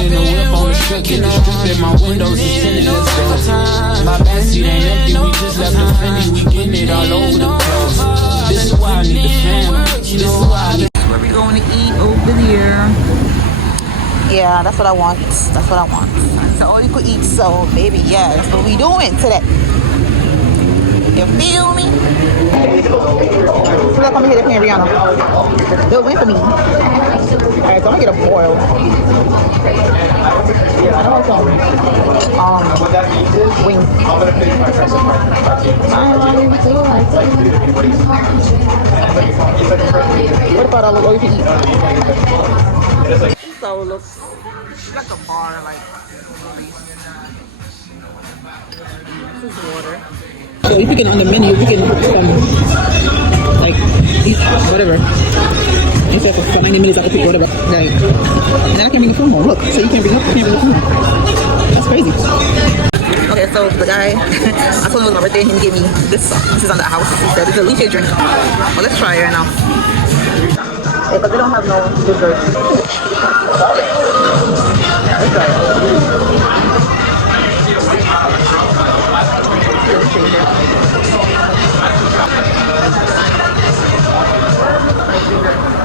in the whip on the strip, get the strip in my windows is tinted, let's go. My backseat ain't empty, we just left the Fendi, we getting it all over the place. This is why I need the family, this is why I need. Where we going to eat over there? Yeah, that's what I want. That's what I want. That's all you could eat. So, baby, yeah, that's what we doing today. You feel me? So, come here to pay Rihanna. They'll wait for me. Alright, so I'm gonna get a boil. I want some wings. What about all you can eat? So it looks like a bar, like this is water. So if you can on the menu, you can like eat whatever. Instead for 90 minutes, I can pick whatever. Like, and then I can bring the food home. Look, so you can't bring the food home. That's crazy. Okay, so the guy, I told him it was my birthday, and he gave me this. This is on the house. He said it's a leafy drink. Well, let's try it right now. Yeah, because they don't have no dessert. Yeah, let's try it.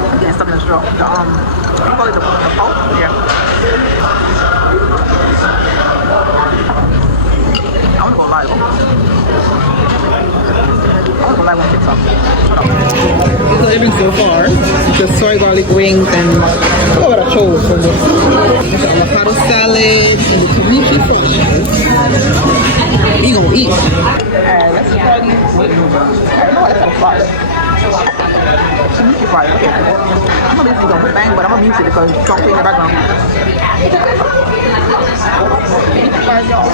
I'm getting stuck in the straw. What do you call it? The pulp? Yeah. I want to go live. So everything so far, the soy garlic wings and what I chose from this. The avocado salad and the tariki fries. We gonna eat. Alright, let's try these wings. I know that's a fries. Tariki fries. Okay. I'm gonna basically go bang, but I'm gonna mute it because it's gonna play in the background. Tariki fries, y'all.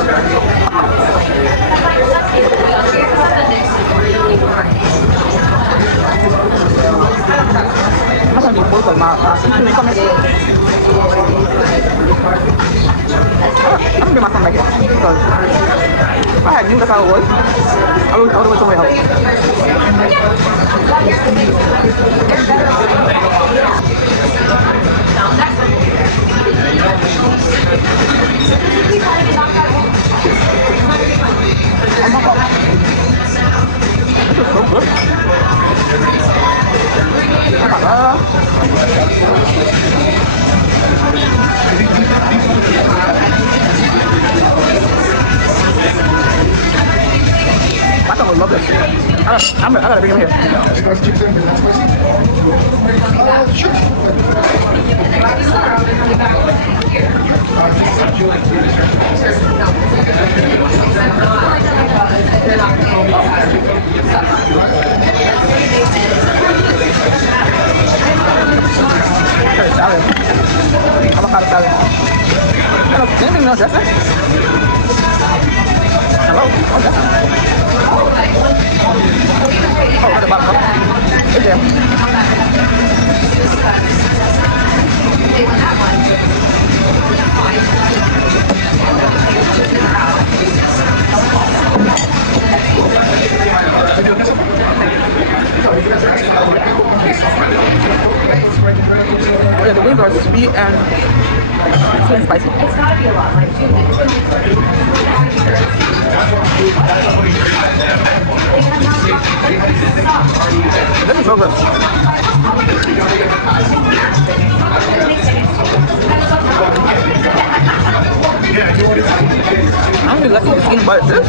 I'm gonna be full of my I'm gonna get my son back here because if I had knew that's how it was, I would have went somewhere else. Oh my God. This is so good. Oh my God. I thought I would love this. I gotta bring him here. Salad. Avocado salad. Anything else, that's it? Hello? Oh, that's it. Oh, at the bottom. Right there. Oh yeah, the wings are sweet and spicy. It's gotta be a lot like this is so good. I don't think that's what peanut butter.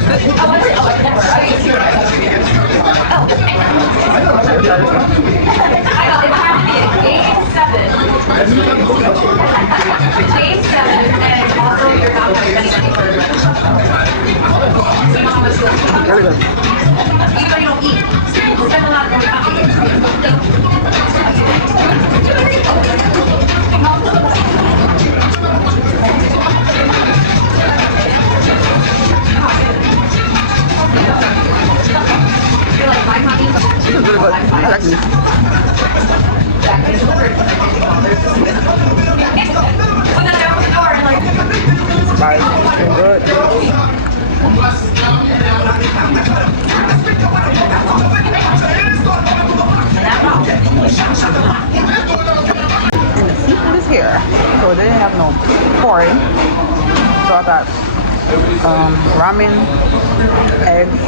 Really good. Even don't eat. Spend a lot of this is really good. I like this. Guys, it's good. And the seafood is here. So they didn't have no pork. So I got ramen, eggs,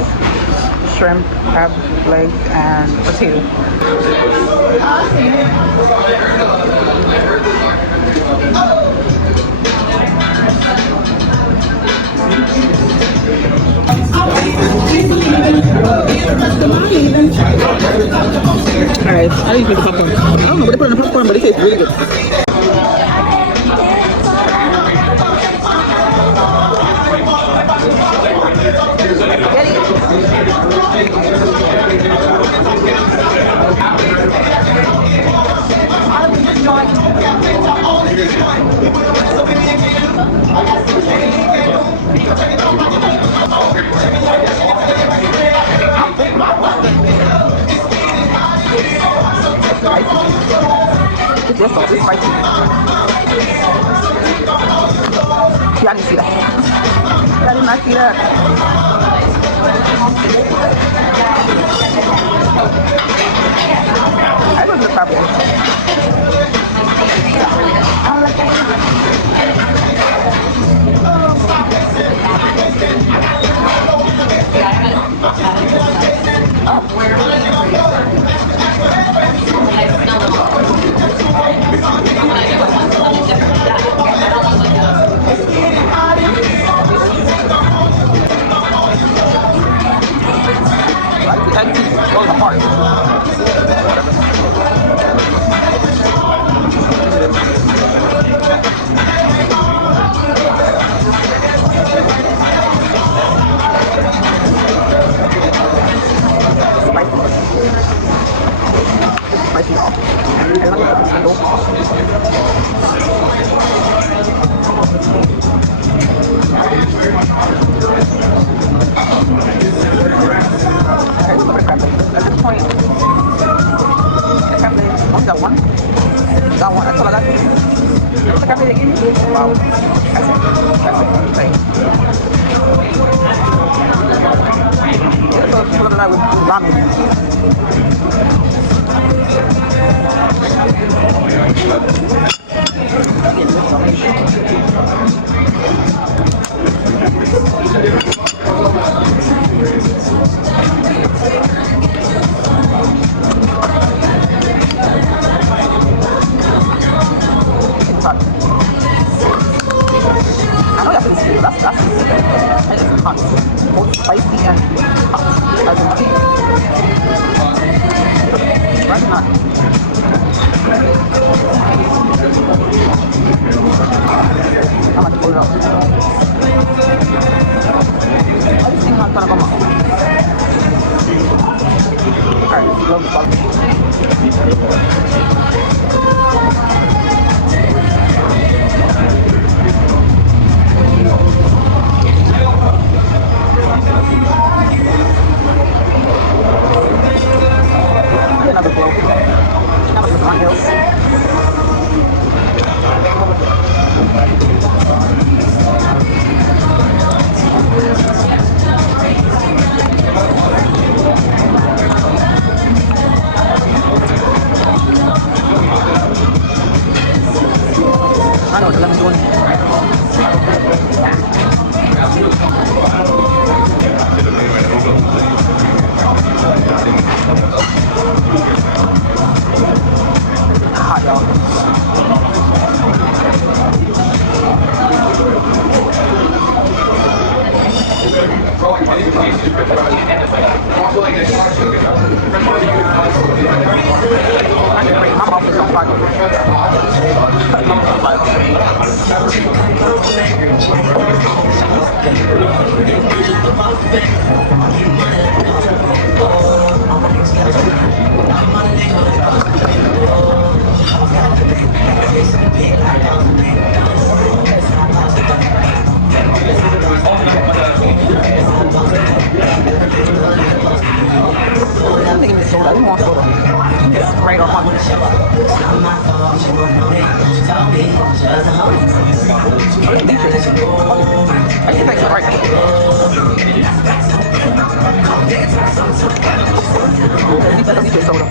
shrimp, crab legs, and potato. Alright, I usually the popcorn. I don't know what they put in the popcorn, but it tastes really good. This sauce is spicy. Yeah, I didn't see that. I did not see that. I don't look that Let me get soda.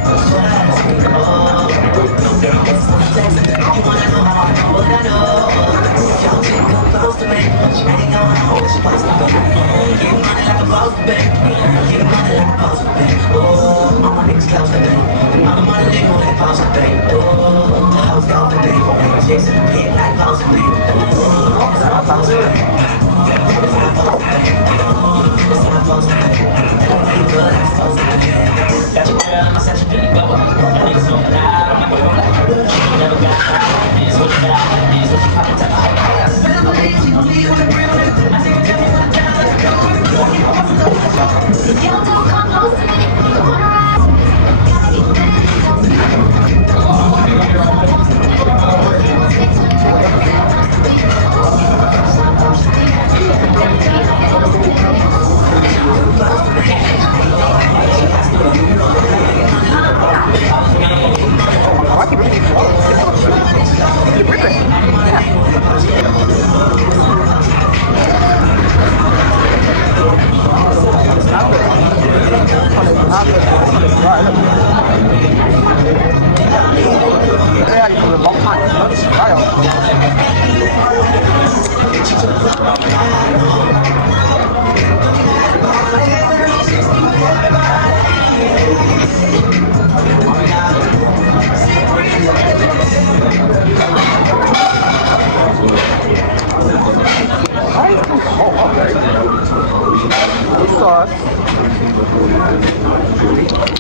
Sauce.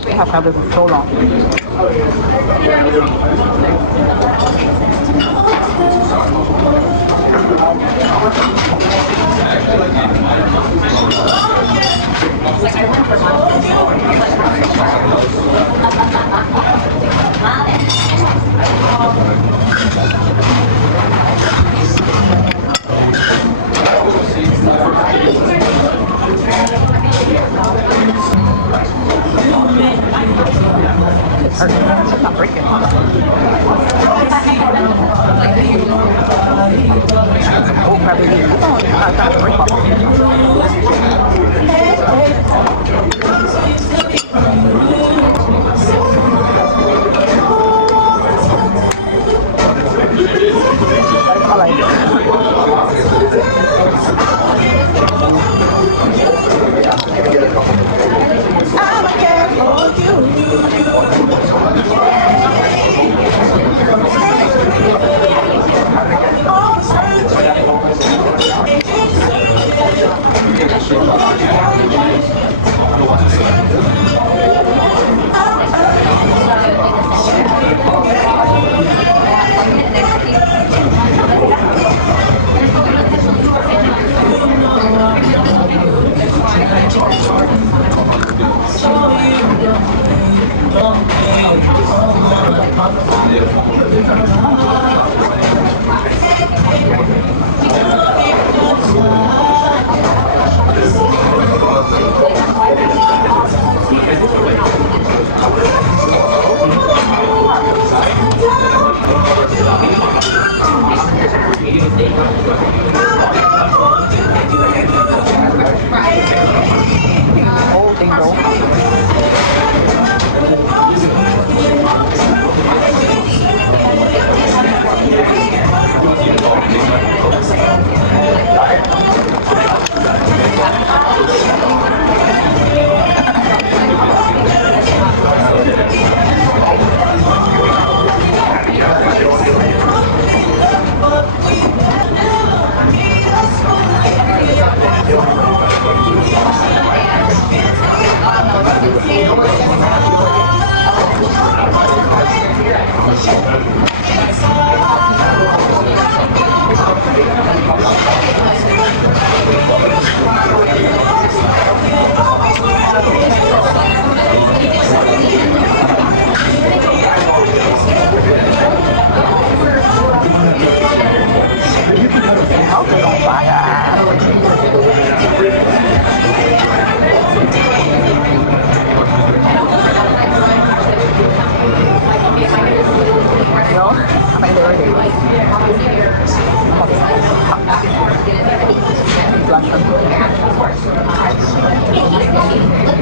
We have to have this for so long. It's not breaking. Oh, probably. I got to break I like I'm a girl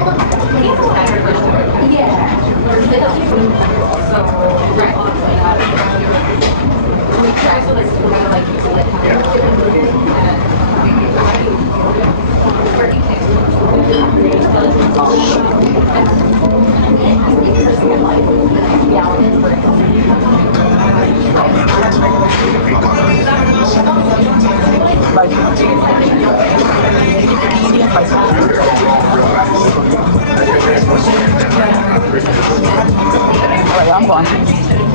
for spicy. Medium spicy. Alright, I'm gone.